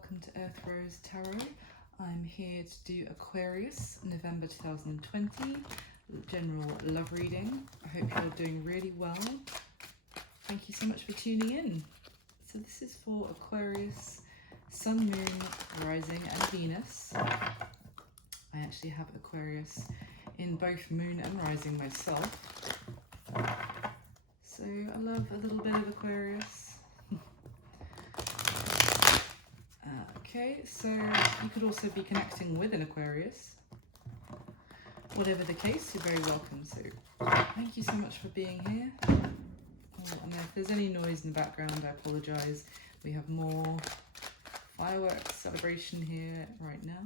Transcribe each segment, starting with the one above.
welcome to Earth Rose Tarot. I'm here to do Aquarius, November 2020, general love reading. I hope you're doing really well. Thank you so much for tuning in. So this is for Aquarius, Sun, Moon, Rising and Venus. I actually have Aquarius in both Moon and Rising myself. So I love a little bit of Aquarius. Okay, so you could also be connecting with an Aquarius. Whatever the case, you're very welcome to. Thank you so much for being here. Oh, and if there's any noise in the background, I apologise. We have more fireworks celebration here right now,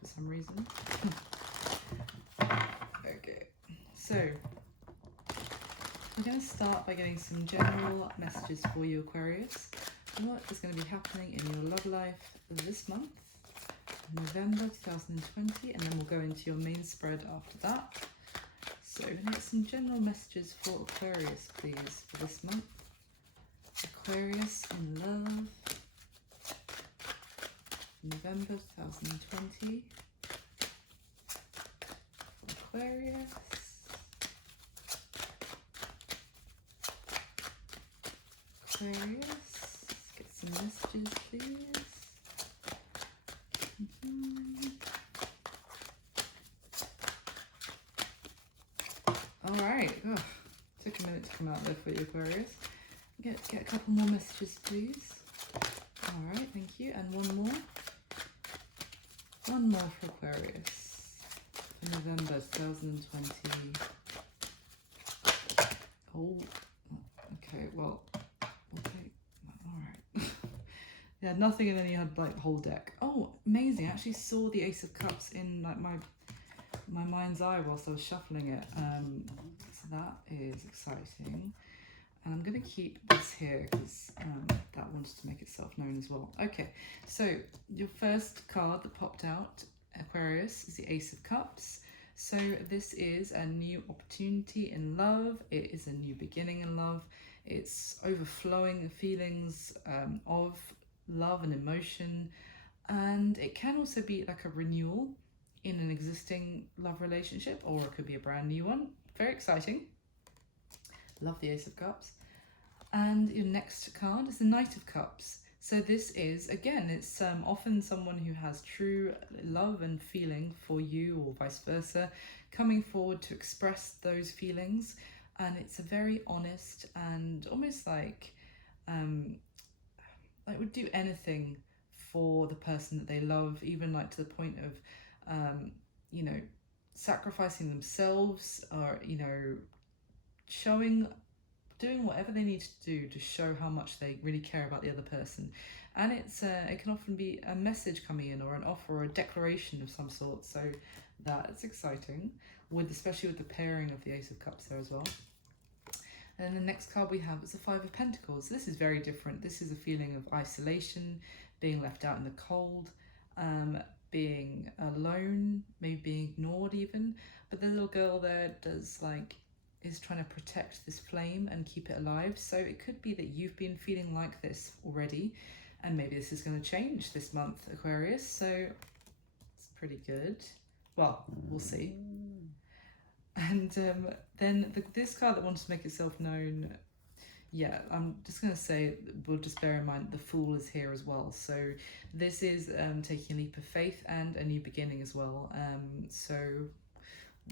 for some reason. Okay, so we're going to start by getting some general messages for you, Aquarius. What is going to be happening in your love life this month, November 2020, and then we'll go into your main spread after that. So we're going to get some general messages for Aquarius, please, for this month. Aquarius in love, November 2020. Aquarius. Aquarius. Messages, please. All right. Oh, took a minute to come out there for you, Aquarius. Get a couple more messages, please. All right, thank you. And one more. One more for Aquarius for November 2020. Oh, okay. Well. Yeah, nothing in any whole deck. Oh, amazing! I actually saw the Ace of Cups in like my mind's eye whilst I was shuffling it. So that is exciting. And I'm going to keep this here because that wants to make itself known as well. Okay, so your first card that popped out, Aquarius, is the Ace of Cups. So this is a new opportunity in love. It is a new beginning in love. It's overflowing feelings of love and emotion, and it can also be like a renewal in an existing love relationship, or it could be a brand new one. Very exciting. Love the Ace of Cups. And your next card is the Knight of Cups. So this is, again, it's often someone who has true love and feeling for you, or vice versa, coming forward to express those feelings. And it's a very honest and almost like would do anything for the person that they love, even like to the point of, you know, sacrificing themselves, or, you know, doing whatever they need to do to show how much they really care about the other person. And it's it can often be a message coming in, or an offer, or a declaration of some sort. So that's exciting, especially with the pairing of the Ace of Cups there as well. And then the next card we have is the Five of Pentacles. This is very different. This is a feeling of isolation, being left out in the cold, being alone, maybe being ignored even. But the little girl there is trying to protect this flame and keep it alive. So it could be that you've been feeling like this already, and maybe this is going to change this month, Aquarius. So it's pretty good. Well, we'll see. And then this card that wants to make itself known, yeah, I'm just going to say, we'll just bear in mind the Fool is here as well. So this is taking a leap of faith and a new beginning as well. So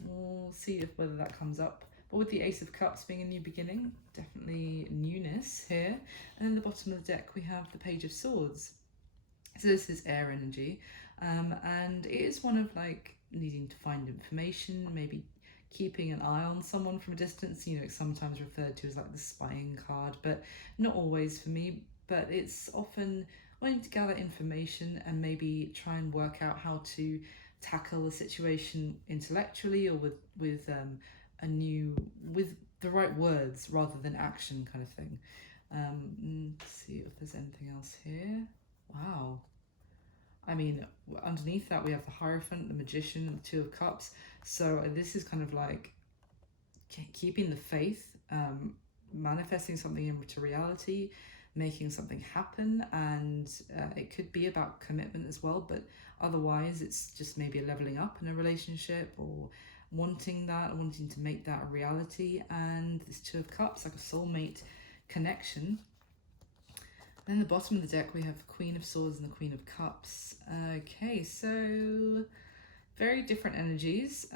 we'll see whether that comes up. But with the Ace of Cups being a new beginning, definitely newness here. And then the bottom of the deck, we have the Page of Swords. So this is air energy. And it is one of needing to find information, maybe keeping an eye on someone from a distance. You know, it's sometimes referred to as like the spying card, but not always for me. But it's often wanting to gather information and maybe try and work out how to tackle a situation intellectually, or with the right words rather than action, kind of thing. Let's see if there's anything else here. Wow. I mean, underneath that we have the Hierophant, the Magician, and the Two of Cups. So this is kind of like keeping the faith, manifesting something into reality, making something happen, and it could be about commitment as well, but otherwise it's just maybe a leveling up in a relationship, or wanting to make that a reality. And this Two of Cups, like a soulmate connection. Then the bottom of the deck we have Queen of Swords and the Queen of Cups. Okay, so very different energies.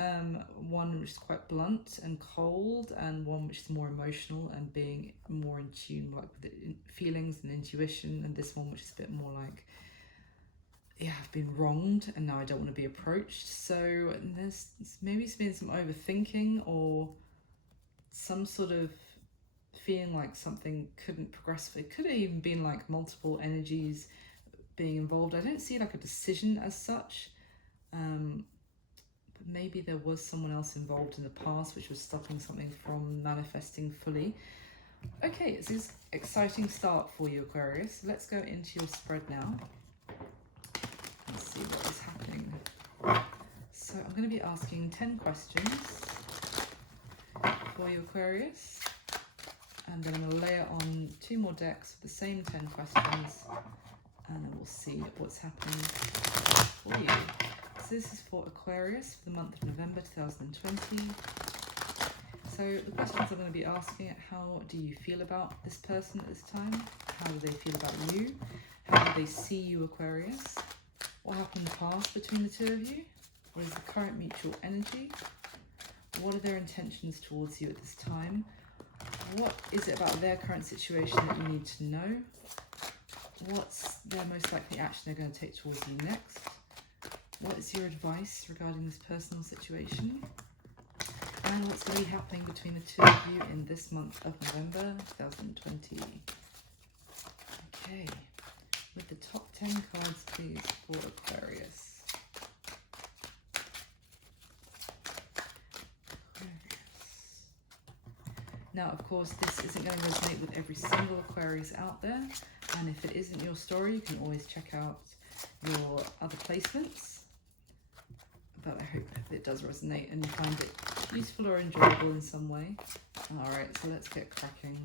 One which is quite blunt and cold, and one which is more emotional and being more in tune like with the feelings and intuition, and this one which is a bit more like, yeah, I've been wronged and now I don't want to be approached. So there's maybe been some overthinking, or some sort of feeling like something couldn't progress. It could have even been like multiple energies being involved. I don't see like a decision as such. But maybe there was someone else involved in the past which was stopping something from manifesting fully. Okay, it's an exciting start for you, Aquarius. Let's go into your spread now and see what is happening. So I'm going to be asking 10 questions for you, Aquarius, and then I'm going to layer on 2 more decks with the same 10 questions, and then we'll see what's happening for you. So this is for Aquarius for the month of November 2020. So the questions I'm going to be asking: how do you feel about this person at this time? How do they feel about you? How do they see you, Aquarius? What happened in the past between the two of you? What is the current mutual energy? What are their intentions towards you at this time? What is it about their current situation that you need to know? What's their most likely action they're going to take towards you next? What is your advice regarding this personal situation? And what's going to be happening between the two of you in this month of November 2020? Okay, with the top 10 cards, please, for Aquarius. Now, of course, this isn't going to resonate with every single Aquarius out there, and if it isn't your story, you can always check out your other placements. But I hope it does resonate and you find it useful or enjoyable in some way. Alright, so let's get cracking.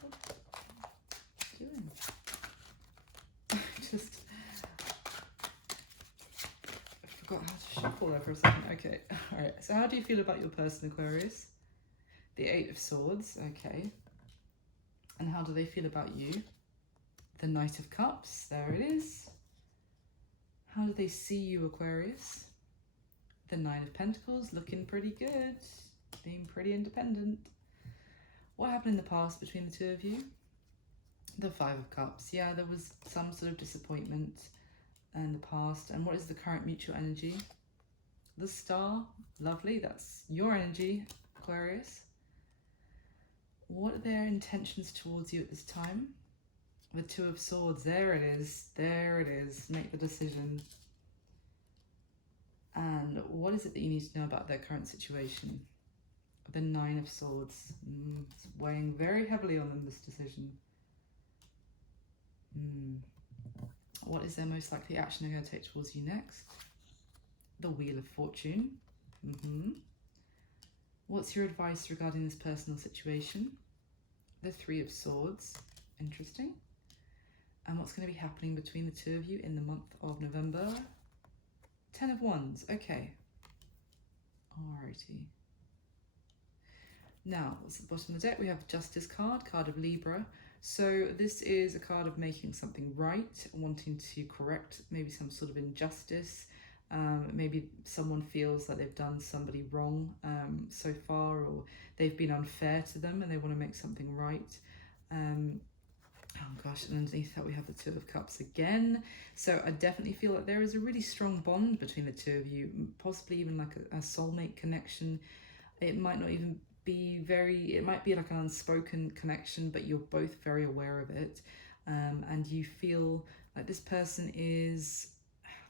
What are you doing? I forgot how to shuffle there for a second. Okay, alright, so how do you feel about your person, Aquarius? The Eight of Swords, okay. And how do they feel about you? The Knight of Cups, there it is. How do they see you, Aquarius? The Nine of Pentacles, looking pretty good, being pretty independent. What happened in the past between the two of you? The Five of Cups, yeah, there was some sort of disappointment in the past. And what is the current mutual energy? The Star, lovely, that's your energy, Aquarius. What are their intentions towards you at this time? The Two of Swords, there it is, make the decision. And what is it that you need to know about their current situation? The Nine of Swords, it's weighing very heavily on them, this decision. What is their most likely action they're going to take towards you next? The Wheel of Fortune. What's your advice regarding this personal situation? The Three of Swords, interesting. And what's going to be happening between the two of you in the month of November? 10 of Wands, okay. Alrighty. Now, what's at the bottom of the deck? We have Justice card, card of Libra. So this is a card of making something right, wanting to correct maybe some sort of injustice. Maybe someone feels that they've done somebody wrong so far, or they've been unfair to them and they want to make something right. Oh gosh, and underneath that we have the Two of Cups again. So I definitely feel that there is a really strong bond between the two of you, possibly even like a soulmate connection. It might not even be it might be like an unspoken connection, but you're both very aware of it. And you feel like this person is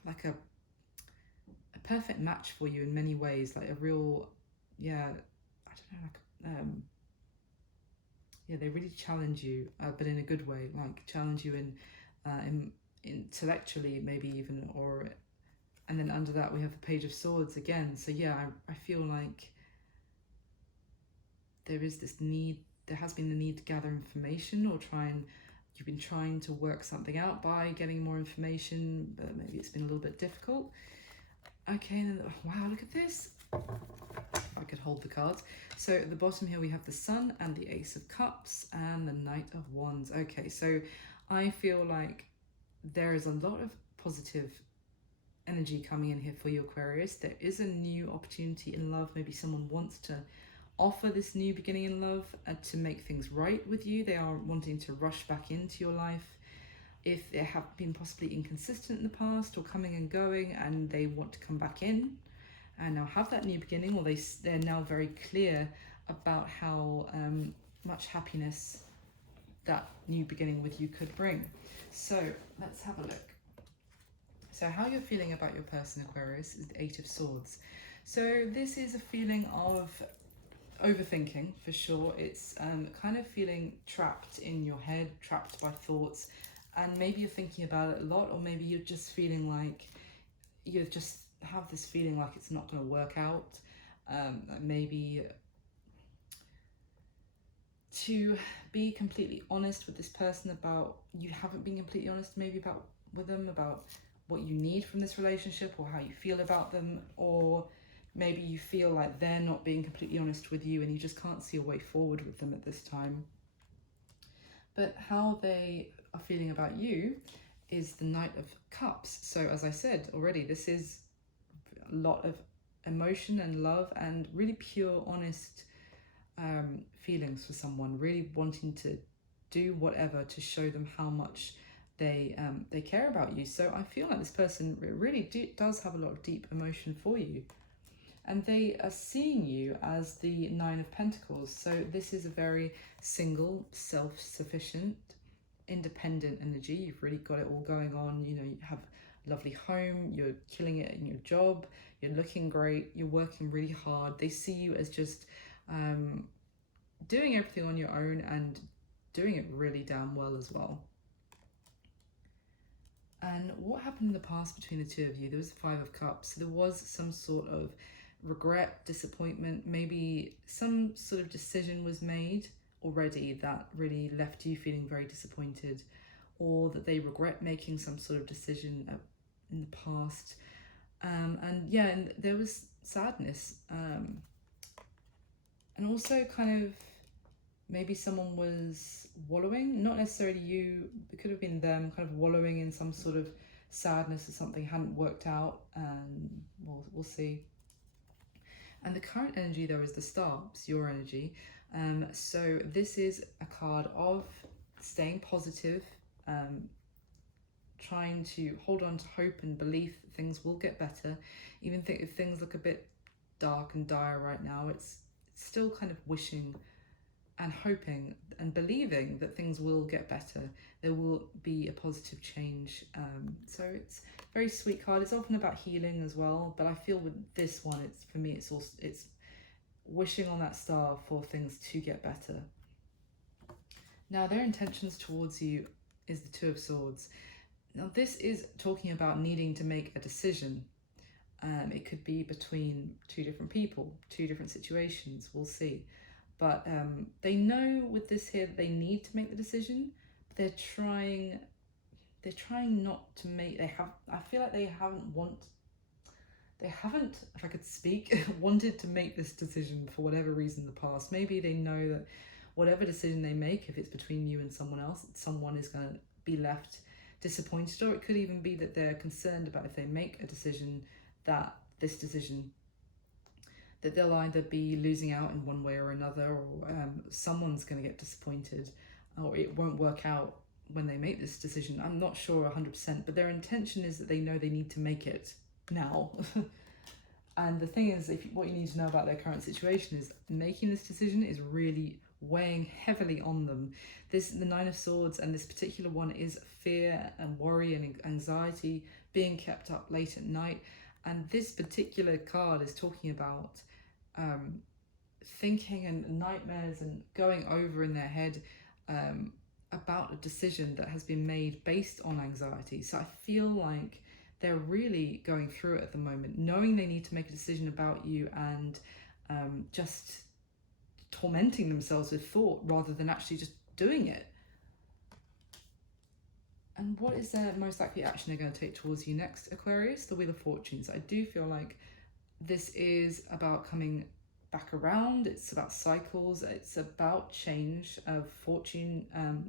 like a perfect match for you in many ways, like a real, yeah, I don't know, like, yeah, they really challenge you, but in a good way, like challenge you in intellectually maybe even, or And then under that we have the Page of Swords again. So yeah, I feel like there is this need, there has been the need to gather information or you've been trying to work something out by getting more information, but maybe it's been a little bit difficult. Okay, and then, wow, look at this. If I could hold the cards. So at the bottom here we have the Sun and the Ace of Cups and the Knight of Wands. Okay, so I feel like there is a lot of positive energy coming in here for you, Aquarius. There is a new opportunity in love. Maybe someone wants to offer this new beginning in love to make things right with you. They are wanting to rush back into your life. If they have been possibly inconsistent in the past or coming and going, and they want to come back in and now have that new beginning, or they're now very clear about how much happiness that new beginning with you could bring. So let's have a look. So how you're feeling about your person, Aquarius, is the Eight of Swords. So this is a feeling of overthinking, for sure. It's kind of feeling trapped in your head, trapped by thoughts, and maybe you're thinking about it a lot, or maybe you're just feeling like you just have this feeling like it's not going to work out. Maybe to be completely honest with this person about, you haven't been completely honest maybe with them about what you need from this relationship or how you feel about them, or maybe you feel like they're not being completely honest with you and you just can't see a way forward with them at this time. But how they are feeling about you is the Knight of Cups. So as I said already, this is a lot of emotion and love and really pure, honest feelings for someone, really wanting to do whatever to show them how much they care about you. So I feel like this person really does have a lot of deep emotion for you, and they are seeing you as the Nine of Pentacles. So this is a very single, self-sufficient, independent energy. You've really got it all going on. You know, you have a lovely home, you're killing it in your job, you're looking great, you're working really hard. They see you as just doing everything on your own and doing it really damn well as well. And what happened in the past between the two of you? There was the Five of Cups. So there was some sort of regret, disappointment, maybe some sort of decision was made already that really left you feeling very disappointed, or that they regret making some sort of decision in the past. And yeah, and there was sadness. And also kind of maybe someone was wallowing, not necessarily you, it could have been them kind of wallowing in some sort of sadness or something hadn't worked out, and we'll see. And the current energy though is the Star, it's your energy. So this is a card of staying positive, trying to hold on to hope and belief that things will get better. Even if things look a bit dark and dire right now, it's still kind of wishing and hoping and believing that things will get better. There will be a positive change. So it's a very sweet card. It's often about healing as well, but I feel with this one, it's wishing on that star for things to get better. Now their intentions towards you is the Two of Swords. Now this is talking about needing to make a decision. It could be between two different people, two different situations, we'll see. But they know with this here that they need to make the decision, but they're trying not to make, I feel like they haven't, if I could speak, wanted to make this decision for whatever reason in the past. Maybe they know that whatever decision they make, if it's between you and someone else, someone is going to be left disappointed, or it could even be that they're concerned about if they make a decision that they'll either be losing out in one way or another, or someone's going to get disappointed, or it won't work out when they make this decision. I'm not sure 100%, but their intention is that they know they need to make it now. And the thing is, what you need to know about their current situation is making this decision is really weighing heavily on them. The Nine of Swords, and this particular one, is fear and worry and anxiety, being kept up late at night. And this particular card is talking about thinking and nightmares and going over in their head about a decision that has been made based on anxiety. So I feel like they're really going through it at the moment, knowing they need to make a decision about you, and just tormenting themselves with thought rather than actually just doing it. And what is their most likely action they're going to take towards you next, Aquarius? The Wheel of Fortunes. I do feel like this is about coming back around. It's about cycles. It's about change of fortune.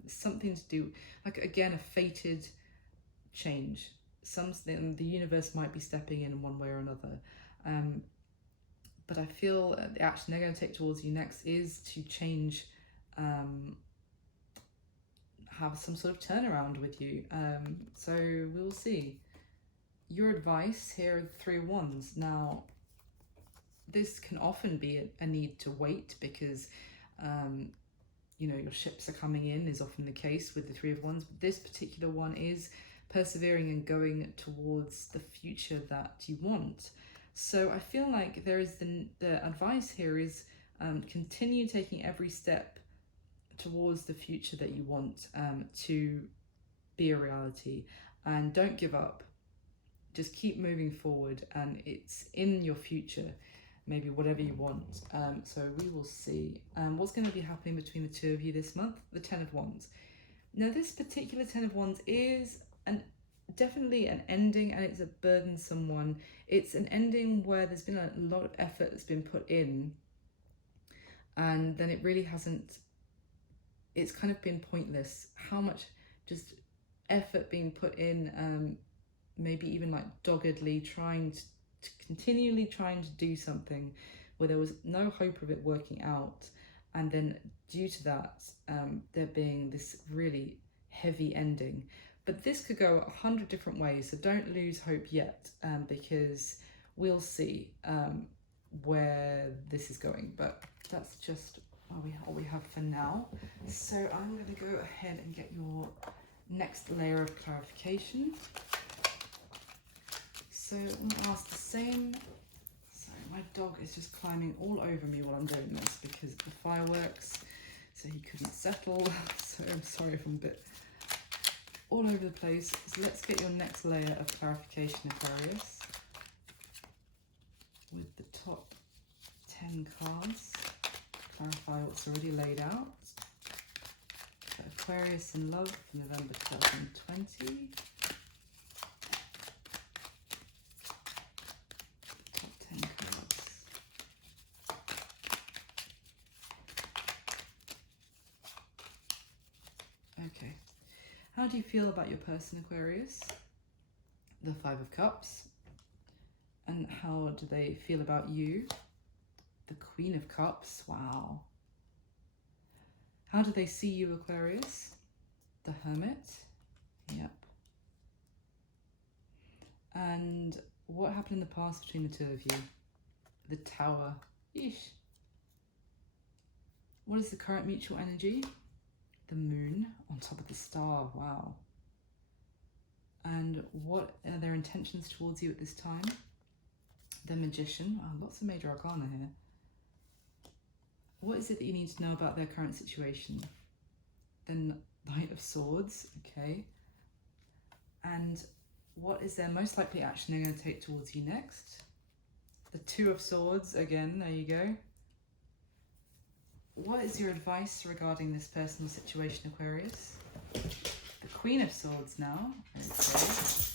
Something to do, like, again, a fated change. Something the universe might be stepping in one way or another. But I feel the action they're going to take towards you next is to change, have some sort of turnaround with you. So we'll see. Your advice here are the Three of Wands. Now, this can often be a need to wait because, you know, your ships are coming in, is often the case with the Three of Wands. But this particular one is persevering and going towards the future that you want. So I feel like there is the advice here is continue taking every step towards the future that you want to be a reality, and don't give up. Just keep moving forward, and it's in your future, maybe whatever you want. So we will see what's going to be happening between the two of you this month. The Ten of Wands. Now, this particular Ten of Wands is definitely an ending, and it's a burdensome one. It's an ending where there's been a lot of effort that's been put in, and then it really hasn't, it's kind of been pointless. How much just effort being put in, maybe even like doggedly continually trying to do something where there was no hope of it working out, and then due to that, there being this really heavy ending. But this could go 100 different ways, so don't lose hope yet, because we'll see where this is going. But that's just what we have for now. So I'm going to go ahead and get your next layer of clarification. So I'm going to ask the same. So my dog is just climbing all over me while I'm doing this because of the fireworks, so he couldn't settle. So I'm sorry if I'm a bit all over the place. So let's get your next layer of clarification, Aquarius, with the top 10 cards. Clarify what's already laid out. So Aquarius in love for November 2020. Top 10 cards. Okay. How do you feel about your person, Aquarius? The Five of Cups. And how do they feel about you? The Queen of Cups. Wow. How do they see you, Aquarius? The Hermit. Yep. And what happened in the past between the two of you? The Tower. Eesh. What is the current mutual energy? The Moon on top of the Star. Wow. And what are their intentions towards you at this time? The Magician. Oh, lots of major arcana here. What is it that you need to know about their current situation? The Knight of Swords. Okay. And what is their most likely action they're going to take towards you next? The Two of Swords. Again, there you go. What is your advice regarding this personal situation, Aquarius? The Queen of Swords now. Okay.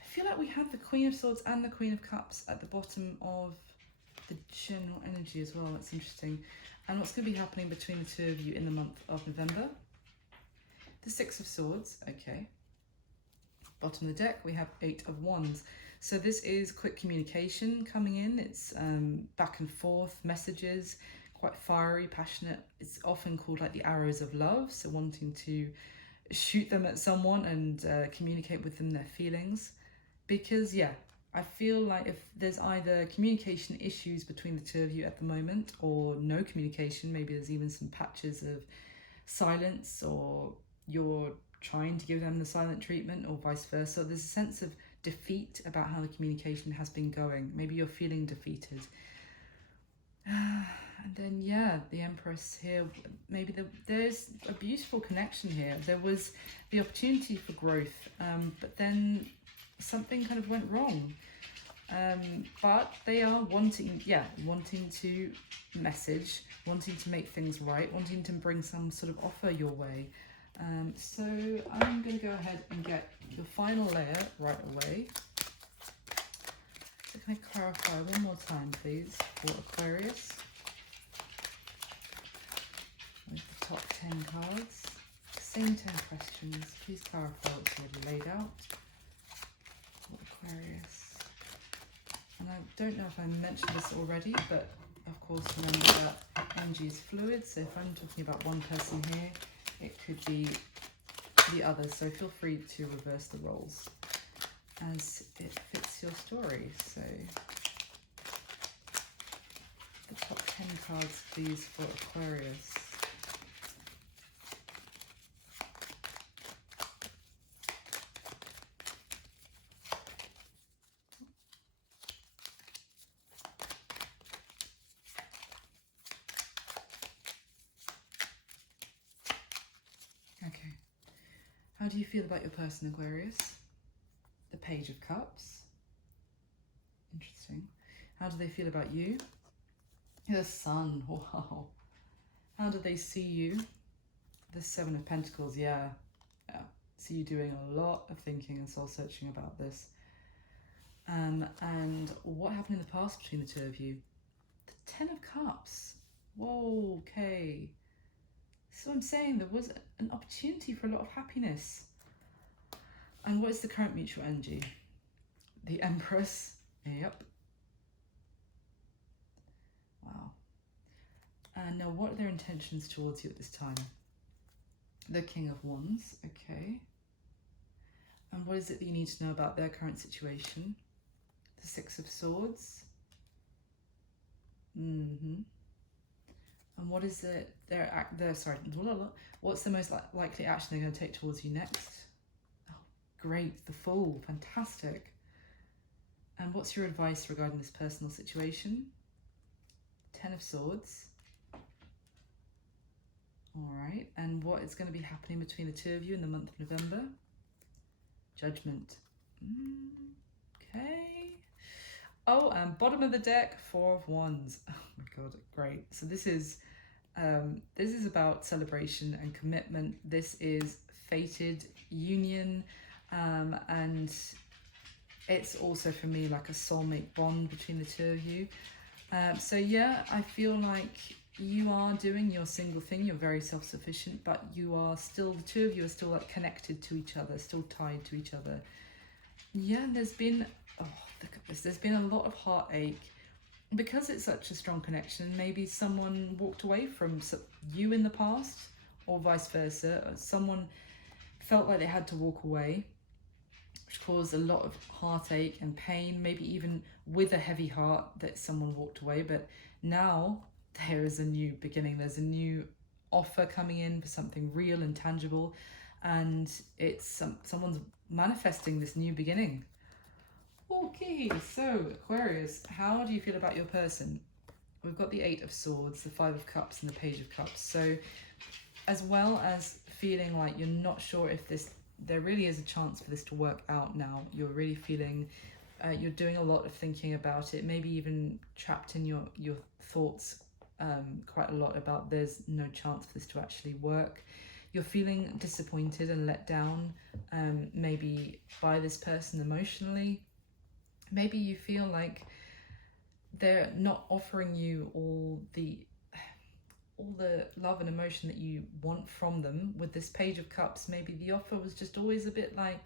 I feel like we have the Queen of Swords and the Queen of Cups at the bottom of the general energy as well. That's interesting. And what's going to be happening between the two of you in the month of November? The Six of Swords. Okay. Bottom of the deck, we have Eight of Wands. So this is quick communication coming in. It's back and forth messages. Quite fiery, passionate. It's often called like the arrows of love, so wanting to shoot them at someone and communicate with them their feelings. Because yeah, I feel like if there's either communication issues between the two of you at the moment, or no communication, maybe there's even some patches of silence, or you're trying to give them the silent treatment, or vice versa. There's a sense of defeat about how the communication has been going. Maybe you're feeling defeated. And then, yeah, the Empress here, maybe there's a beautiful connection here. There was the opportunity for growth, but then something kind of went wrong. But they are wanting to message, wanting to make things right, wanting to bring some sort of offer your way. So I'm going to go ahead and get your final layer right away. So can I clarify one more time, please, for Aquarius? With the top 10 cards. Same 10 questions. Please clarify what's already laid out for Aquarius. And I don't know if I mentioned this already, but of course remember that energy is fluid. So if I'm talking about one person here, it could be the other. So feel free to reverse the roles as it fits your story. So the top 10 cards, please, for Aquarius. Okay. How do you feel about your person, Aquarius? The Page of Cups. Interesting. How do they feel about you? The Sun. Wow. How do they see you? The Seven of Pentacles. Yeah. See you doing a lot of thinking and soul searching about this. And what happened in the past between the two of you? The Ten of Cups. Whoa, okay. So I'm saying there was an opportunity for a lot of happiness. And what is the current mutual energy? The Empress. Yep. Wow. And now what are their intentions towards you at this time? The King of Wands. Okay. And what is it that you need to know about their current situation? The Six of Swords. And what is it? What's the most likely action they're going to take towards you next? Oh, great, the Fool, fantastic. And what's your advice regarding this personal situation? Ten of Swords. All right, and what is going to be happening between the two of you in the month of November? Judgment. Okay. Oh, and bottom of the deck, Four of Wands. Oh my God, great. So this is about celebration and commitment. This is fated union, and it's also for me like a soulmate bond between the two of you. So yeah, I feel like you are doing your single thing. You're very self-sufficient, but you are still, the two of you are still like connected to each other, still tied to each other. Yeah, there's been, oh, look at this. There's been a lot of heartache because it's such a strong connection. Maybe someone walked away from you in the past, or vice versa. Someone felt like they had to walk away, which caused a lot of heartache and pain, maybe even with a heavy heart that someone walked away. But now there is a new beginning. There's a new offer coming in for something real and tangible, and it's someone's manifesting this new beginning. Okay, so Aquarius, how do you feel about your person? We've got the Eight of Swords, the Five of Cups, and the Page of Cups. So as well as feeling like you're not sure if there really is a chance for this to work out now, you're really feeling, you're doing a lot of thinking about it, maybe even trapped in your thoughts quite a lot about there's no chance for this to actually work. You're feeling disappointed and let down, maybe by this person emotionally. Maybe you feel like they're not offering you all the love and emotion that you want from them. With this Page of Cups, maybe the offer was just always a bit like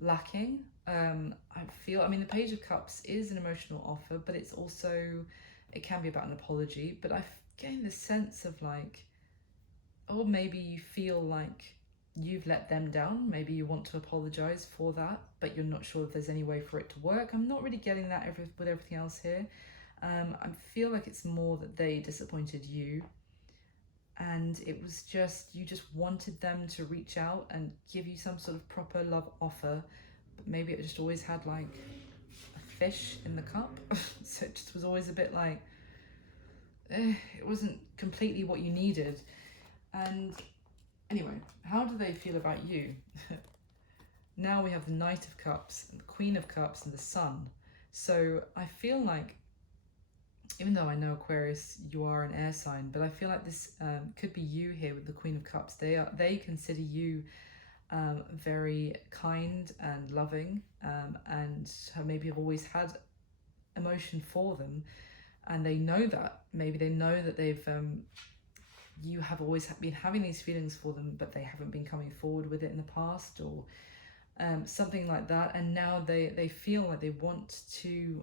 lacking. I mean, the Page of Cups is an emotional offer, but it's also, it can be about an apology. But I'm getting this sense of like, or maybe you feel like you've let them down. Maybe you want to apologize for that, but you're not sure if there's any way for it to work. I'm not really getting that with everything else here. I feel like it's more that they disappointed you, and it was just, you just wanted them to reach out and give you some sort of proper love offer, but maybe it just always had like a fish in the cup. So it just was always a bit like, it wasn't completely what you needed. And anyway, how do they feel about you? Now we have the Knight of Cups, and the Queen of Cups, and the Sun. So I feel like, even though I know Aquarius, you are an air sign, but I feel like this could be you here with the Queen of Cups. They consider you very kind and loving, and maybe have always had emotion for them, and they know that. Maybe they know that you have always been having these feelings for them, but they haven't been coming forward with it in the past, or something like that. And now they feel like they want to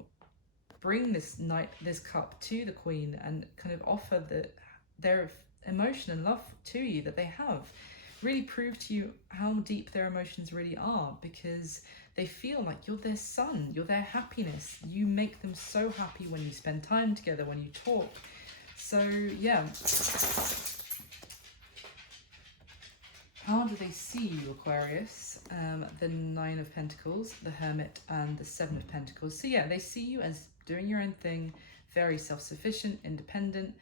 bring this cup to the Queen and kind of offer their emotion and love to you that they have. Really prove to you how deep their emotions really are, because they feel like you're their sun, you're their happiness. You make them so happy when you spend time together, when you talk. So yeah, how do they see you, Aquarius? The Nine of Pentacles, the Hermit, and the Seven of Pentacles. So yeah, they see you as doing your own thing, very self-sufficient, independent,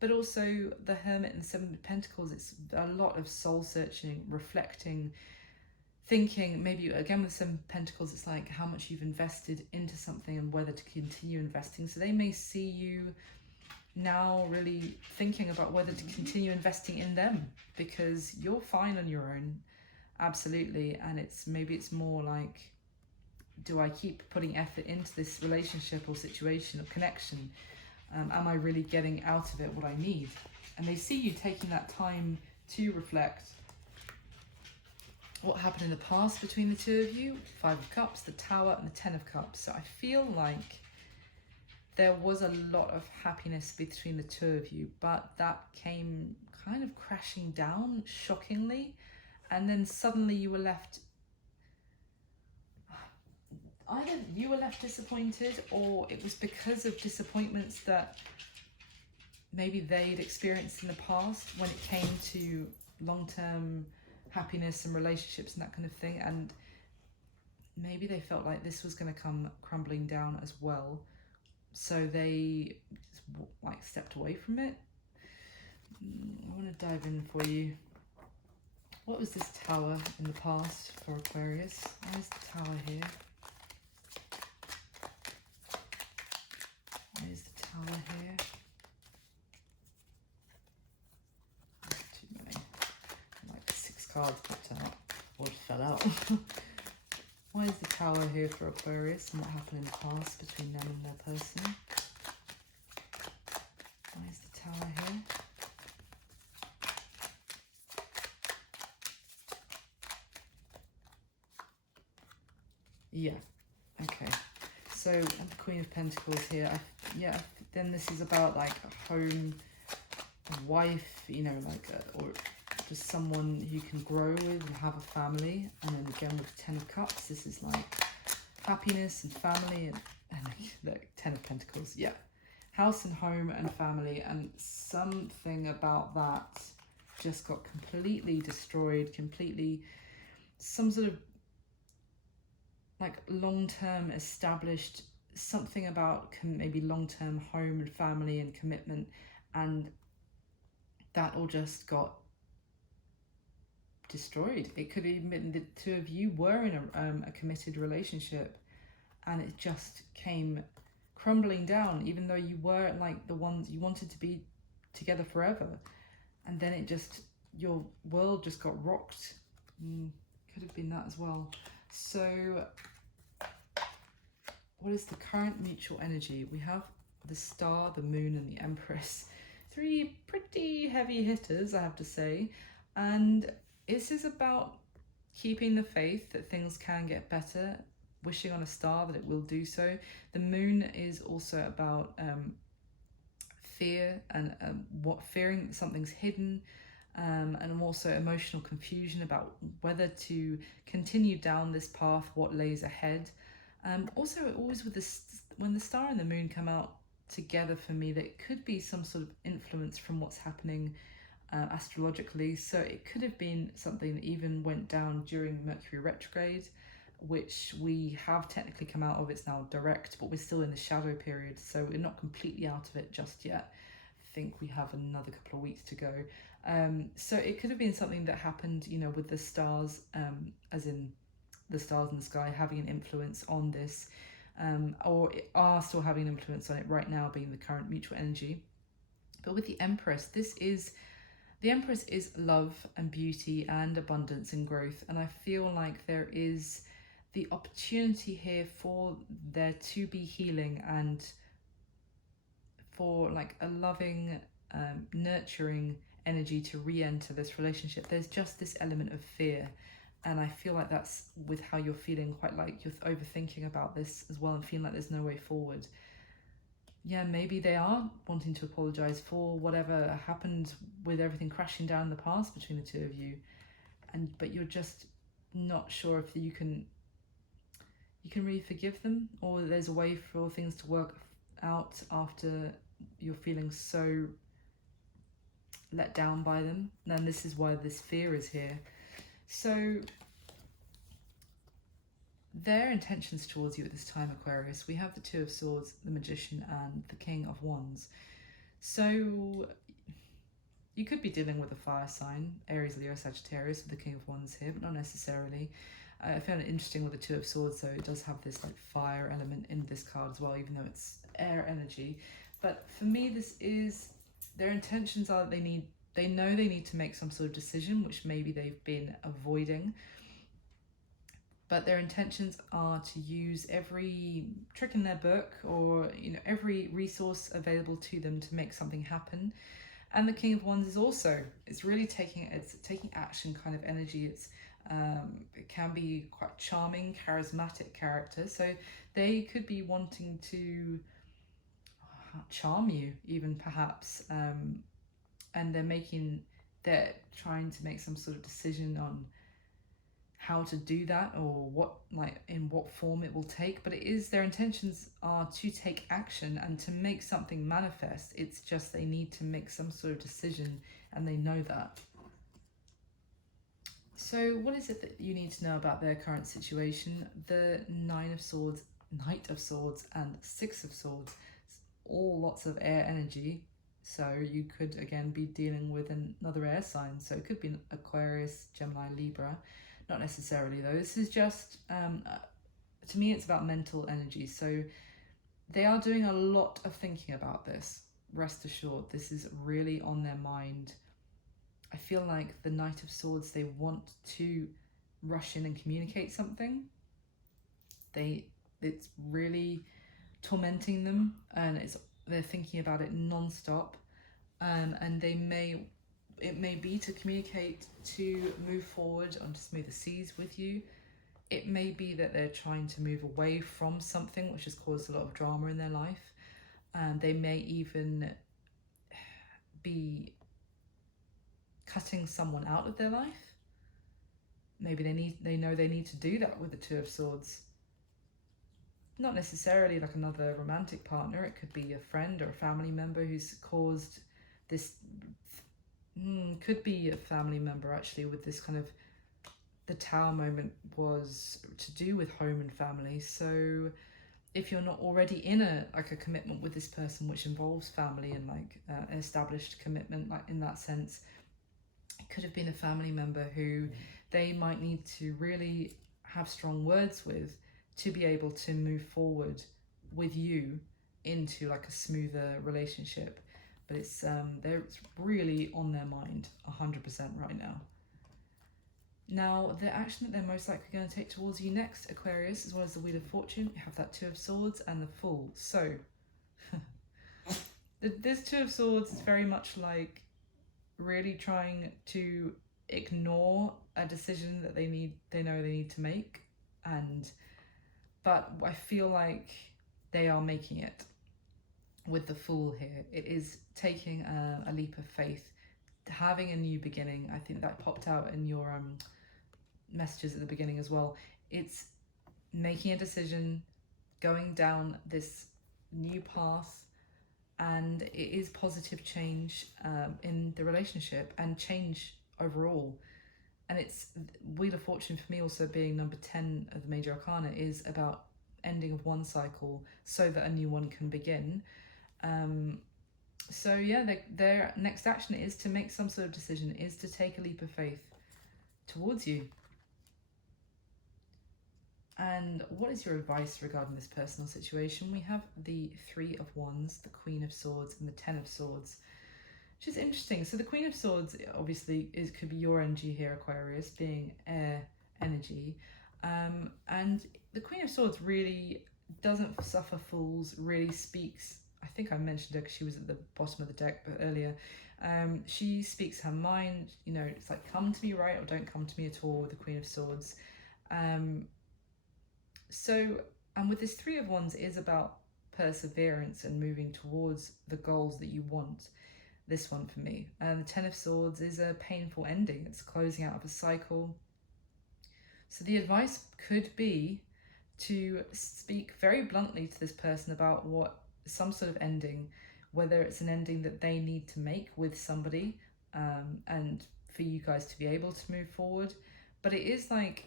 but also the Hermit and the Seven of Pentacles, it's a lot of soul searching, reflecting, thinking. Maybe again with Seven of Pentacles, it's like how much you've invested into something and whether to continue investing. So they may see you now really thinking about whether to continue investing in them, because you're fine on your own, absolutely. And maybe it's more like, do I keep putting effort into this relationship or situation or connection? Am I really getting out of it what I need? And they see you taking that time to reflect what happened in the past between the two of you. Five of Cups, the Tower, and the Ten of Cups. So I feel like there was a lot of happiness between the two of you, but that came kind of crashing down, shockingly. And then suddenly you were left, either you were left disappointed, or it was because of disappointments that maybe they'd experienced in the past when it came to long-term happiness and relationships and that kind of thing. And maybe they felt like this was going to come crumbling down as well. So they like stepped away from it. I want to dive in for you. What was this Tower in the past for Aquarius? Why is the Tower here? Why is the Tower here? Too many. Like 6 cards popped out. Or fell out. Why is the Tower here for Aquarius, and what happened in the past between them and their person? Why is the Tower here? Yeah, okay. So, and the Queen of Pentacles here. Then this is about like a home, a wife, you know, like or just someone who can grow with and have a family. And then again with the Ten of Cups, this is like happiness and family, and the Ten of Pentacles, yeah. House and home and family, and something about that just got completely destroyed, some sort of like long-term established, something about maybe long-term home and family and commitment, and that all just got destroyed. It could have even been the two of you were in a committed relationship, and it just came crumbling down, even though you were like the ones you wanted to be together forever. And then it just, your world just got rocked. Could have been that as well. So what is the current mutual energy? We have the Star, the Moon, and the Empress. 3 pretty heavy hitters, I have to say. And this is about keeping the faith that things can get better, wishing on a star that it will do so. The Moon is also about fear and fearing that something's hidden, and also emotional confusion about whether to continue down this path, what lays ahead. Also, always with when the Star and the Moon come out together, for me, that could be some sort of influence from what's happening astrologically. So it could have been something that even went down during Mercury retrograde, which we have technically come out of. It's now direct, but we're still in the shadow period, so we're not completely out of it just yet. I think we have another couple of weeks to go. So it could have been something that happened, you know, with the stars, as in the stars in the sky having an influence on this, or are still having an influence on it right now, being the current mutual energy. But with the Empress, the Empress is love and beauty and abundance and growth, and I feel like there is the opportunity here for there to be healing and for like a loving, nurturing energy to re-enter this relationship. There's just this element of fear, and I feel like that's with how you're feeling, quite like you're overthinking about this as well and feeling like there's no way forward. Yeah, maybe they are wanting to apologize for whatever happened with everything crashing down in the past between the two of you, but you're just not sure if you can really forgive them, or there's a way for things to work out after you're feeling so let down by them. And this is why this fear is here. So their intentions towards you at this time, Aquarius, we have the Two of Swords, the Magician, and the King of Wands. So you could be dealing with a fire sign, Aries, Leo, Sagittarius, with the King of Wands here, but not necessarily. I found it interesting with the Two of Swords, though. It does have this like fire element in this card as well, even though it's air energy. But for me, this is, their intentions are that they know they need to make some sort of decision, which maybe they've been avoiding. But their intentions are to use every trick in their book, or every resource available to them to make something happen. And the King of Wands is also, it's really taking action kind of energy. It can be quite charming, charismatic character. So they could be wanting to charm you, even perhaps. And they're trying to make some sort of decision on how to do that, or in what form it will take. But their intentions are to take action and to make something manifest. It's just they need to make some sort of decision, and they know that. So what is it that you need to know about their current situation? The Knight of Swords, and Six of Swords, all lots of air energy. So you could again be dealing with another air sign. So it could be Aquarius, Gemini, Libra. Not necessarily though. This is just, to me, it's about mental energy. So they are doing a lot of thinking about this. Rest assured, this is really on their mind. I feel like the Knight of Swords, they want to rush in and communicate something. It's really tormenting them, and they're thinking about it non-stop. And it may be to communicate, to move forward onto smoother seas with you. It may be that they're trying to move away from something which has caused a lot of drama in their life. And they may even be cutting someone out of their life. Maybe they know they need to do that with the Two of Swords. Not necessarily like another romantic partner. It could be a friend or a family member who's caused this. Could be a family member actually, with this kind of, the Tower moment was to do with home and family. So if you're not already in a commitment with this person which involves family and an established commitment, in that sense, it could have been a family member who they might need to really have strong words with to be able to move forward with you into a smoother relationship. But it's really on their mind 100% right now. Now, the action that they're most likely going to take towards you next, Aquarius, as well as the Wheel of Fortune, we have that Two of Swords and the Fool. So this Two of Swords is very much like really trying to ignore a decision that they know they need to make, but I feel like they are making it. With the Fool here, it is taking a leap of faith, having a new beginning. I think that popped out in your messages at the beginning as well. It's making a decision, going down this new path, and it is positive change in the relationship and change overall. And it's Wheel of Fortune for me also being number 10 of the major arcana is about ending of one cycle so that a new one can begin. So yeah, their next action is to make some sort of decision, is to take a leap of faith towards you. And what is your advice regarding this personal situation? We have the Three of Wands, the Queen of Swords, and the Ten of Swords, which is interesting. So the Queen of Swords obviously could be your energy here, Aquarius, being air energy. And the Queen of Swords really doesn't suffer fools, really speaks. I think I mentioned her because she was at the bottom of the deck but earlier. She speaks her mind, you know, it's like come to me right or don't come to me at all with the Queen of Swords. And with this Three of Wands, it is about perseverance and moving towards the goals that you want. This one for me. The Ten of Swords is a painful ending. It's closing out of a cycle. So the advice could be to speak very bluntly to this person about some sort of ending, whether it's an ending that they need to make with somebody, and for you guys to be able to move forward. But it is like,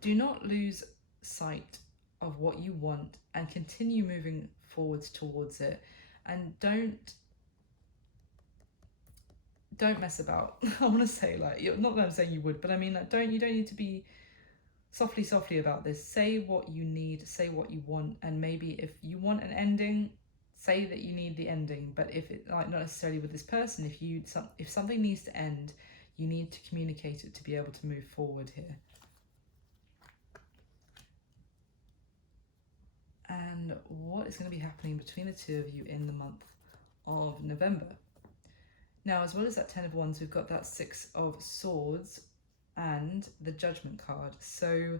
do not lose sight of what you want and continue moving forwards towards it, and don't mess about. I want to say, like, you're not that I'm saying you would, but I mean, like, you don't need to be softly about this. Say what you need, say what you want, and maybe if you want an ending, say that you need the ending. But if it, like, not necessarily with this person, if something needs to end, you need to communicate it to be able to move forward here. And what is going to be happening between the two of you in the month of November? Now, as well as that Ten of Wands, we've got that Six of Swords and the Judgment card. So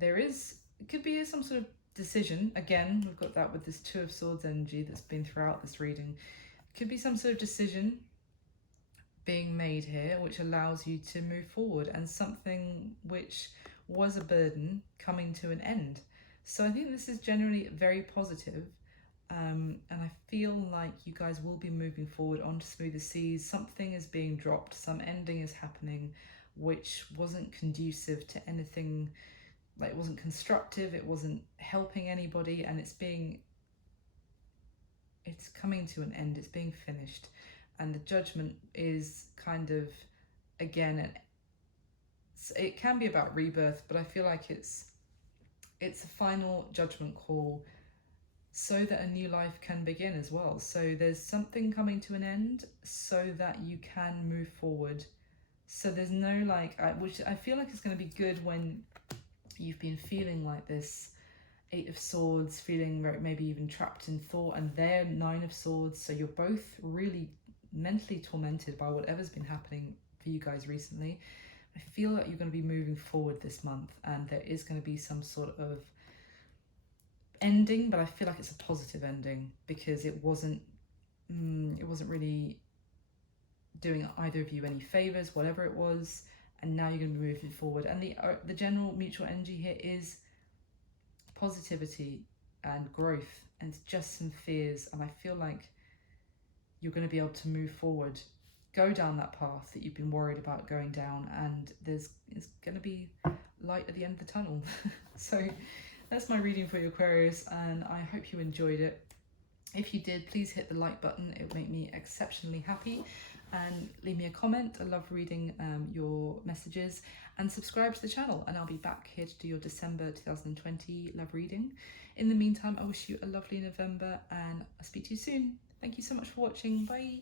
it could be some sort of decision. Again, we've got that with this Two of Swords energy that's been throughout this reading. It could be some sort of decision being made here, which allows you to move forward, and something which was a burden coming to an end. So I think this is generally very positive. And I feel like you guys will be moving forward onto smoother seas. Something is being dropped, some ending is happening which wasn't conducive to anything, like it wasn't constructive, it wasn't helping anybody, and it's coming to an end, it's being finished. And the Judgment is kind of, again, it can be about rebirth, but I feel like it's a final judgment call so that a new life can begin as well. So there's something coming to an end so that you can move forward. So there's no which I feel like is going to be good when you've been feeling like this Eight of Swords, feeling maybe even trapped in thought, and they're Nine of Swords. So you're both really mentally tormented by whatever's been happening for you guys recently. I feel like you're going to be moving forward this month, and there is going to be some sort of ending, but I feel like it's a positive ending because it wasn't really doing either of you any favors, whatever it was, and now you're going to be moving forward. And the general mutual energy here is positivity and growth, and just some fears, and I feel like you're going to be able to move forward, go down that path that you've been worried about going down, and it's going to be light at the end of the tunnel. So that's my reading for you, Aquarius, and I hope you enjoyed it. If you did, please hit the like button. It would make me exceptionally happy, and leave me a comment. I love reading your messages, and subscribe to the channel, and I'll be back here to do your December 2020 love reading. In the meantime, I wish you a lovely November, and I'll speak to you soon. Thank you so much for watching. Bye.